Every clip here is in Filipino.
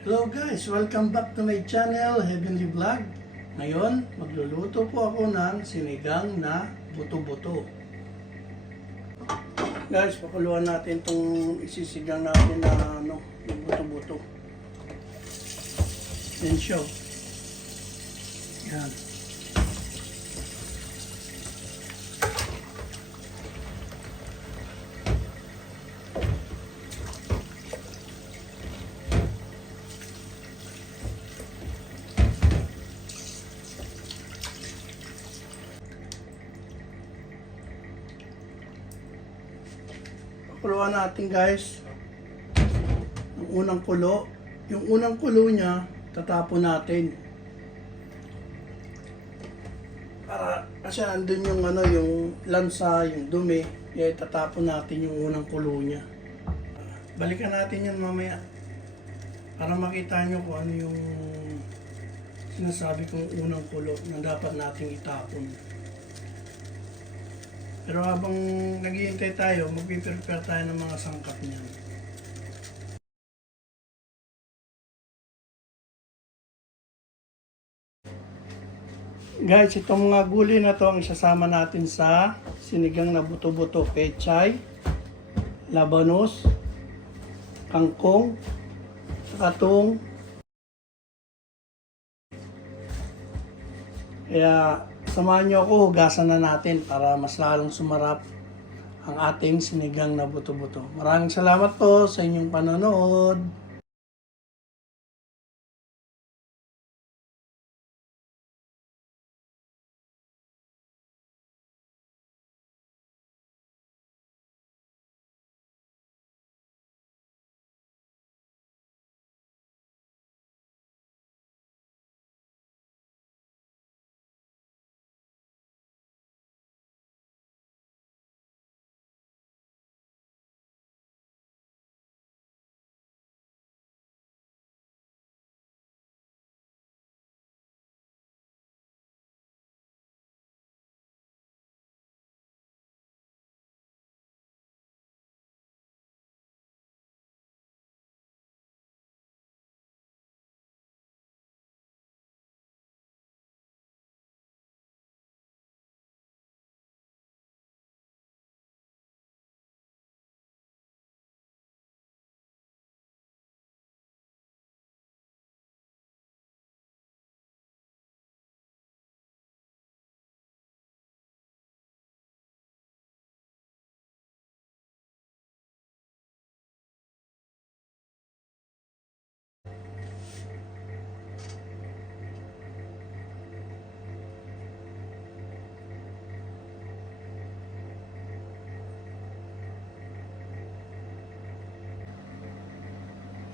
Hello guys! Welcome back to my channel, Heavenly Vlog. Ngayon, magluluto po ako ng sinigang na buto-buto. Guys, pakuluan natin itong isisigang natin na yung buto-buto. Tensyo. Yan. Kuluan natin guys yung unang kulo. Yung unang kulo niya tatapon natin para kasi andun yung yung lansa, yung dumi, kaya tatapon natin yung unang kulo niya. Balikan natin yan mamaya para makita nyo kung ano yung sinasabi kong unang kulo na dapat nating itapon. Pero habang naghihintay tayo, mag-prepare tayo ng mga sangkap niyan. Guys, itong mga gulay na to ang isasama natin sa sinigang na buto-buto. Pechay, labanos, kangkong, katong. Kaya samahan nyo ako, hugasan na natin para mas lalong sumarap ang ating sinigang na buto-buto. Maraming salamat po sa inyong panonood.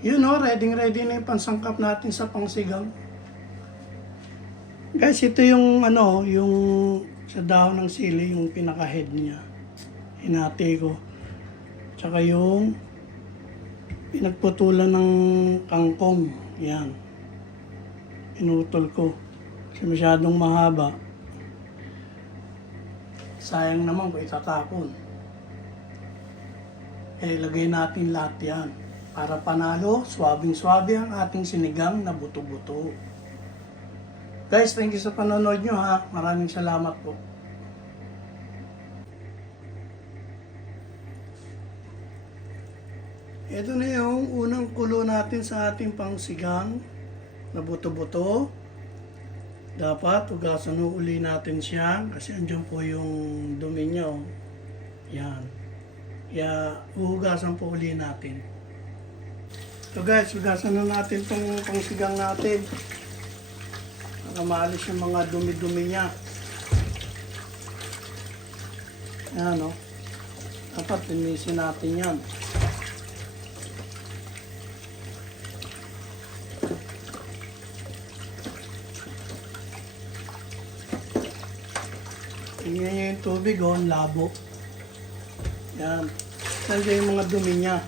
Yun ready na yung pansangkap natin sa pangsigang. Guys, ito yung yung sa dahon ng sili, yung pinaka-head niya. Hinati ko. Tsaka yung pinagputulan ng kangkong. Yan. Pinutol ko. Kasi masyadong mahaba. Sayang naman kung itatapon. Kaya ilagay natin lahat yan. Para panalo, swabing-swabe ang ating sinigang na buto-buto. Guys, thank you sa panonood nyo ha. Maraming salamat po. Ito na yung unang kulo natin sa ating pangsigang na buto-buto. Dapat hugasan uli natin siya kasi andyan po yung dumi niya. Yan. Kaya uhugasan po uli natin. So guys, hugasan na natin itong pangsigang natin para maalis yung mga dumi-dumi niya. Ayan dapat linisin natin yan. Tingnan nyo yung tubig labo. Yan. Nandiyan yung mga dumi niya.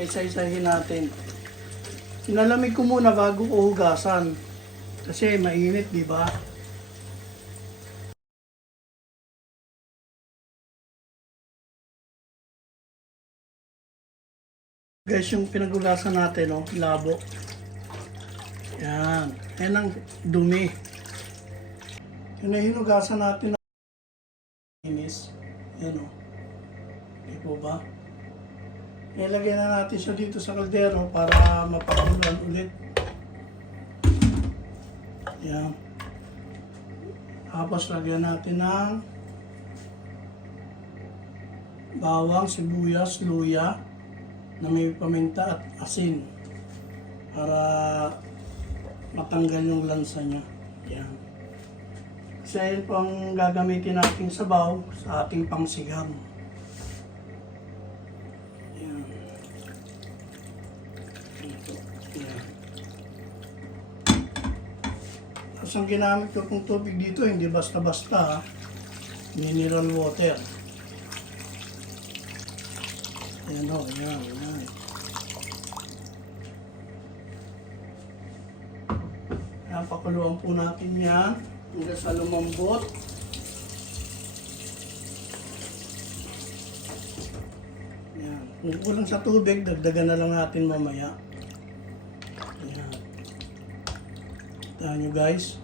Isa-isahin natin. Inalamig ko muna bago ko hugasan. Kasi mainit, di ba? Guys, yung pinagugasan natin, oh, labo. Yan. Yan ang dumi. Yung hinugasan natin na inis. Yan, oh. Di po ba? Ilagay na natin siya dito sa kaldero para mapakuluan ulit. Yan. Tapos lagyan natin ng bawang, sibuyas, luya na may paminta at asin para matanggal yung lansa niya. Yan. Kasi yun po ang gagamitin nating sabaw sa ating pangsigang. Yan. Yan. Tapos ang ginamit ko pong tubig dito, hindi basta-basta, mineral water. Ayan o, ayan, ayan. Ayan, pakuluan po natin yan hanggang sa lumambot. Ayan. Kung kulang sa tubig, dagdagan na lang natin mamaya. Ayan. Tahan nyo guys.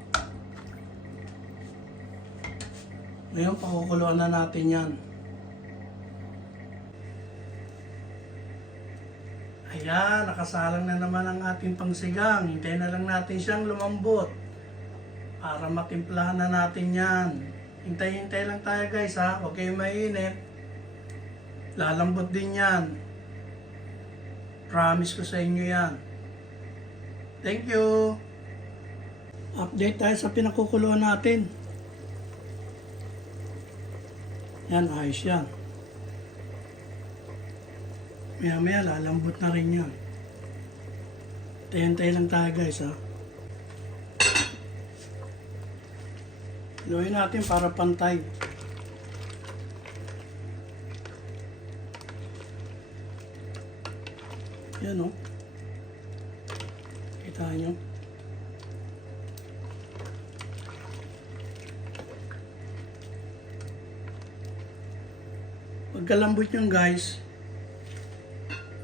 Ngayon, pakukuluan na natin yan. Ayan, nakasalang na naman ang ating pangsigang. Hintayin na lang natin siyang lumambot para matimplahan na natin yan. Hintay-hintay lang tayo guys ha, huwag kayong mainit. Lalambot din yan. Promise ko sa inyo yan. Thank you. Update tayo sa pinakukuluan natin. Yan, ayos yan. Maya-maya, lalambot na rin yan. Tayo-tayo lang tayo guys ha. Luhin natin para pantay. Yan o. Kita nyo. Pagkalambot nyo guys,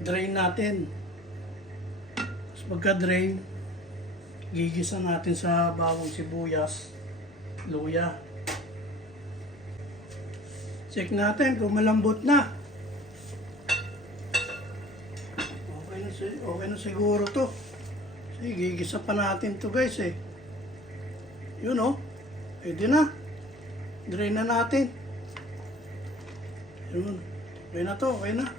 drain natin. Tapos pagka-drain, gigisa natin sa bawang sibuyas, luya. Check natin kung malambot na. Okay na siguro to. Sige, gigisa pa natin to guys eh. Yun oh. Pwede na. Drain na natin. Yun. Okay na to, okay na.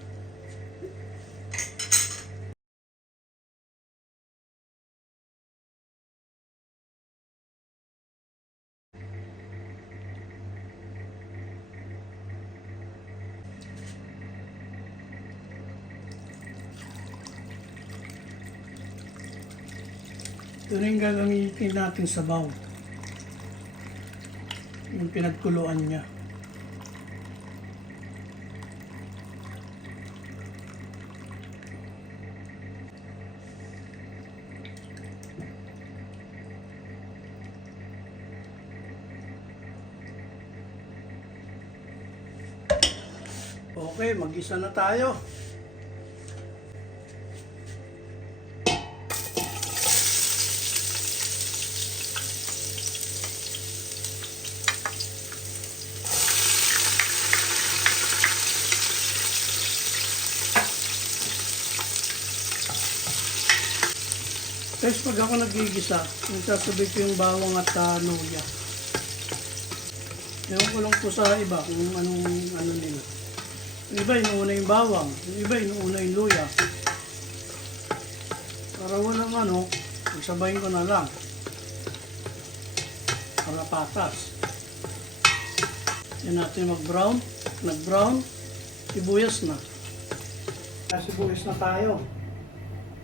Ito na yung gagamitin natin sa sabaw. Yung pinagkuluan niya. Okay, mag-isa na tayo. Guys, pag ako nagigisa, sasabi ko yung bawang at luya. Ewan ko lang po sa iba kung anong ano nila. Yung iba inuuna yung bawang, yung iba inuuna yung luya. Para walang ano, magsabayin ko na lang. Para patas. Yan natin mag-brown. Nag-brown, sibuyas na. Sibuyas na tayo.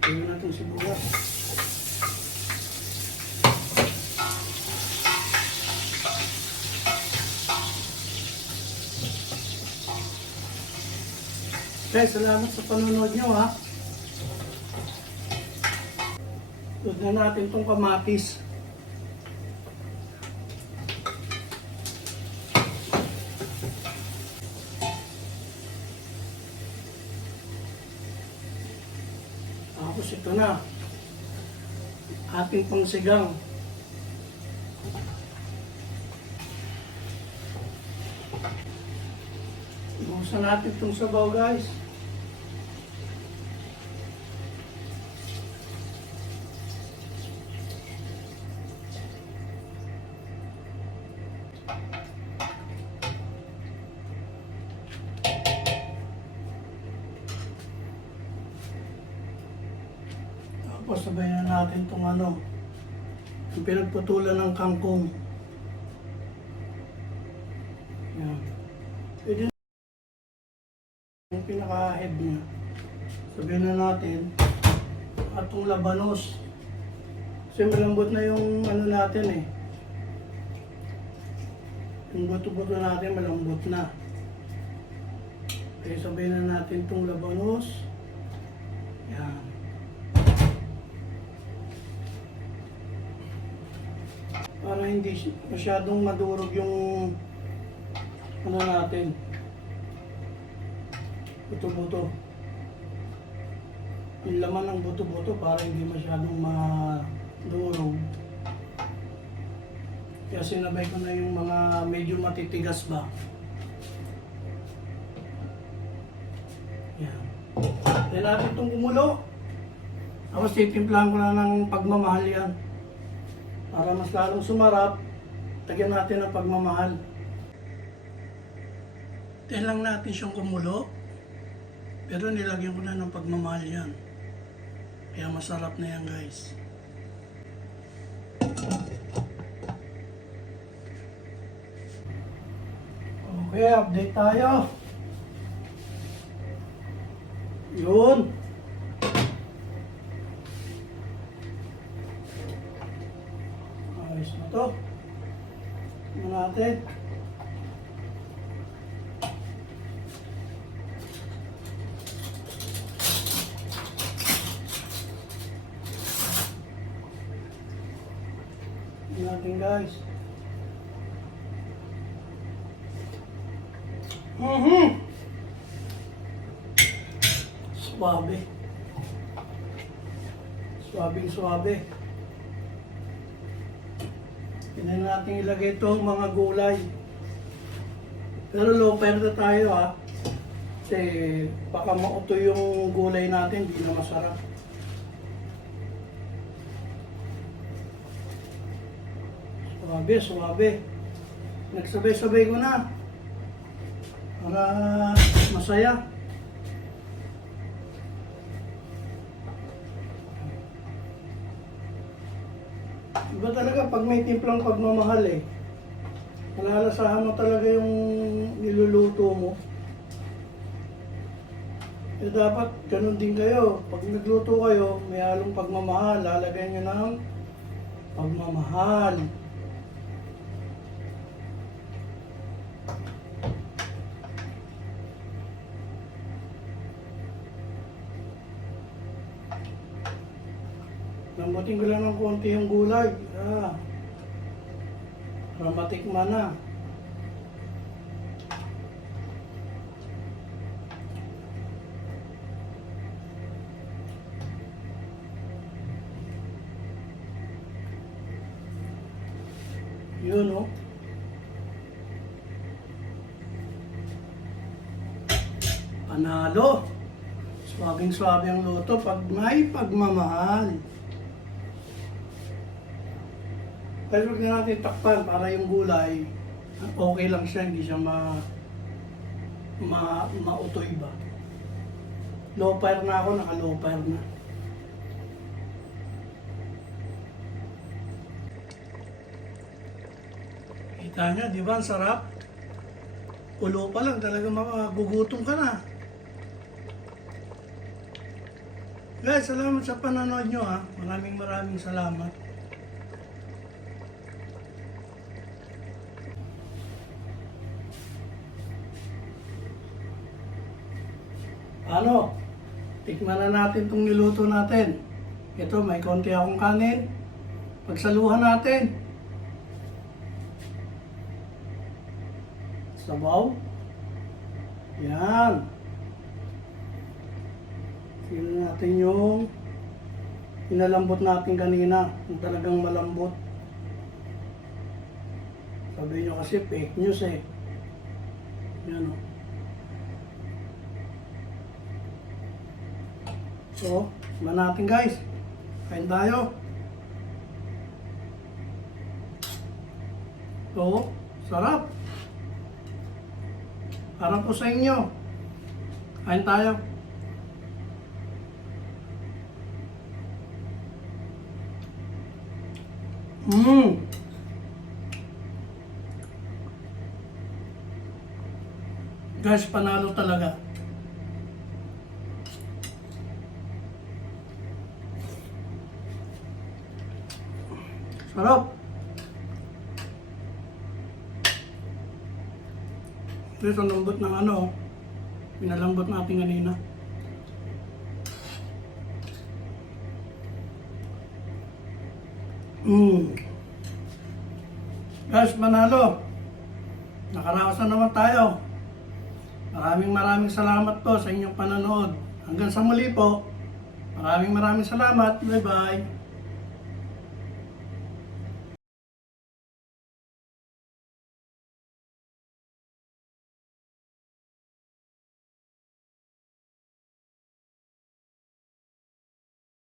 Tingnan natin sibuyas. Guys, salamat sa panonood nyo ha. Tunan natin itong kamatis. Tapos ito na, ating pangsigang. Ibusan natin itong sabaw guys. Tapos sabayan na natin itong yung pinagputulan ng kangkong. Yan. Pwede na yung pinaka-head niya. Sabayan na natin itong labanos. Kasi malambot na yung natin eh. Yung buto-buto natin malambot na. Kaya sabayan na natin itong labanos. Yan. Para hindi masyadong madurog yung natin. Buto-buto. Yung laman ng buto-buto para hindi masyadong madurog. Kaya sinabay ko na yung mga medyo matitigas ba. Yan. Then natin itong kumulo. Tapos titimplahan ko na ng pagmamahal yan. Para mas lalong sumarap, tagyan natin ang pagmamahal. Tayo lang natin siyang kumulo. Pero nilagyan ko na ng pagmamahal yan. Kaya masarap na yan guys. Okay, update tayo. Yun. Ayos na to. Tingnan natin. Tingnan natin guys. Suabe. Suabe. Tingnan natin ilagay itong mga gulay. Pero low fire na tayo ha. Kasi baka mauto yung gulay natin, hindi na masarap. Suabe. Nagsabay-sabay ko na. Para masaya. Iba talaga pag may timplang pagmamahal eh. Malalasahan mo talaga yung niluluto mo. Eh dapat ganun din kayo. Pag nagluto kayo, may halong pagmamahal. Lalagay nyo ng pagmamahal. Lambutin ko lang ng konti yung gulay. Para matikman na. Yun o. Panalo. Swabing-swabe ang luto pag may pagmamahal. Pero huwag na natin takpan para yung gulay, okay lang siya, hindi siya mautoy ba. Low fire na ako, naka-low fire na. Kita nyo, di ba? Ang sarap. Ulo pa lang, talaga magugutom ka na. Guys, salamat sa panonood nyo ha. Maraming salamat. Ano? Tikman na natin itong niluto natin. Ito, may konti akong kanin. Pagsaluhan natin. Sabaw. Yan. Tingnan natin yung inalambot natin kanina. Yung talagang malambot. Sabi nyo kasi fake news eh. Yan o. So, ba natin guys. Kain tayo. So, sarap. Parang po sa inyo. Kain tayo. Guys, panalo talaga. Sarap. Ito ang lambot ng ano, pinalambot natin kanina. Guys, manalo. Nakaraos na naman tayo. Maraming salamat po sa inyong panonood. Hanggang sa muli po. Maraming salamat. Bye-bye.